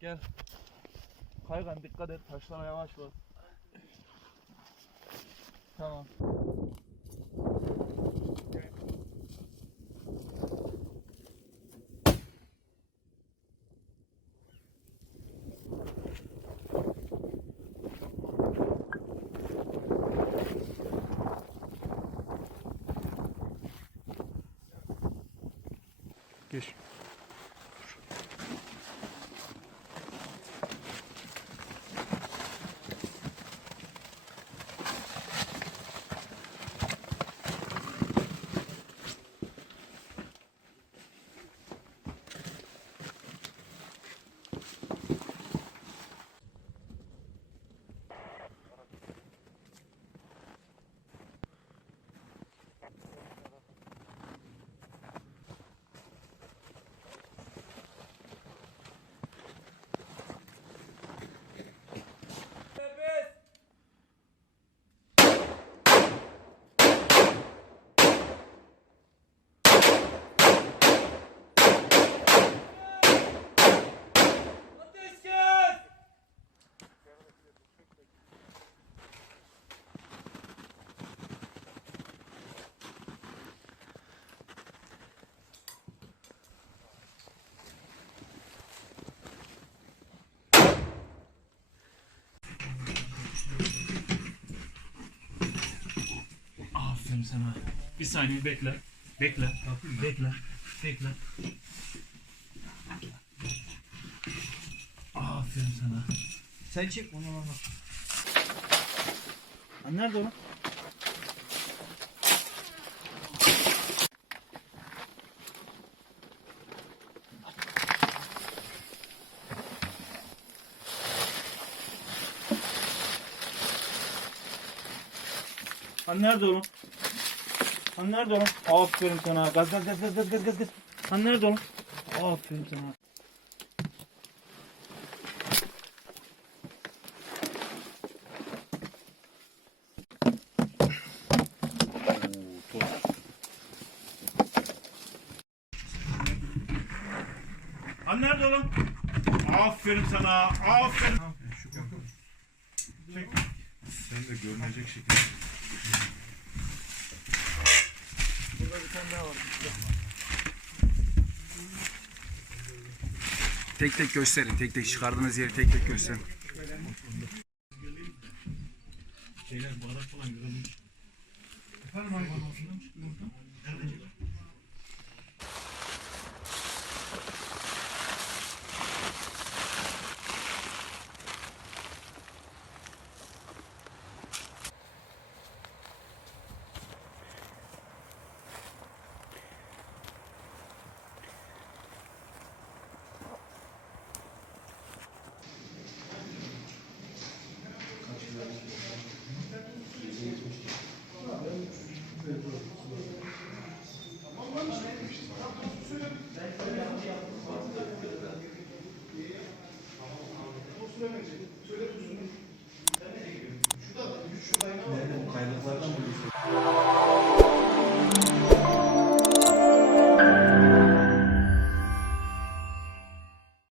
Gel. Kaygan dikkat et, taşlara yavaş bas. Tamam. Geç. Aferin sana. Bir saniye bekle. Bekle. Bekle. Bekle. Aferin sana. Sen çek onu onu. Nerede o? Nerede oğlum? Nerede oğlum? Aferin sana. Gaz gaz gaz gaz gaz gaz gaz. Nerede oğlum? Aferin sana. Nerede oğlum? Aferin sana. Aferin. Çek. Sen de görünecek şekilde. Burada bir tane daha var. Tek tek gösterin. Tek tek çıkardığınız yeri tek tek gösterin. Şeyler baharat falan güzel. Efendim abi? Nerede? Süremeyecek.